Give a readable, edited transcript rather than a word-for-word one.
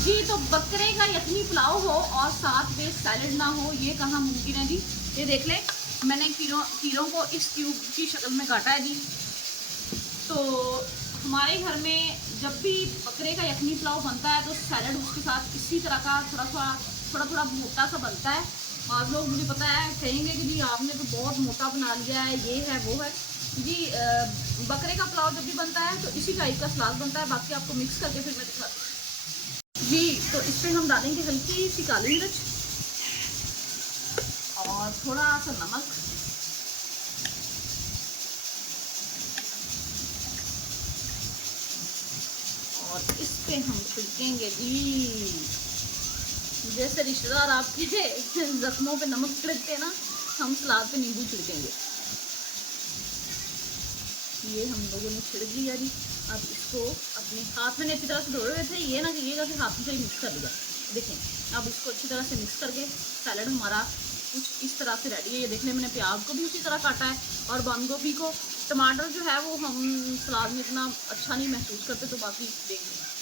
जी, तो बकरे का यखनी पुलाव हो और साथ में सैलेड ना हो, ये कहाँ मुमकिन है जी। ये देख लें, मैंने खीरों को इस क्यूब की शक्ल में काटा है जी। तो हमारे घर में जब भी बकरे का यखनी पुलाव बनता है तो सैलेड उसके साथ इसी तरह का थोड़ा थोड़ा मोटा सा बनता है। और लोग, मुझे पता है, कहेंगे कि जी आपने तो बहुत मोटा बना लिया है, ये है वो है जी। बकरे का पुलाव जब भी बनता है तो इसी टाइप का सलाद बनता है। बाकी आपको मिक्स करके फिर मैं दिखाती हूँ जी। तो इस पर हम डालेंगे हल्की सी काली मिर्च और थोड़ा सा नमक। और इस पे हम छिड़केंगे जी, जैसे रिश्तेदार आपके जख्मों पे नमक छिड़कते हैं ना, हम सलाद पे नींबू छिड़केंगे। ये हम लोगों ने छिड़क दिया जी। अब इसको अपने हाथ में अच्छी तरह से धोए हुए थे, ये ना कीजिएगा कि हाथ से ही मिक्स कर दिया। देखें, अब इसको अच्छी तरह से मिक्स करके सैलड हमारा कुछ इस तरह से रेडी है। ये देख लें, मैंने प्याज को भी उसी तरह काटा है और बंद गोभी को। टमाटर जो है वो हम सलाद में इतना अच्छा नहीं महसूस करते, तो बाकी देख लें।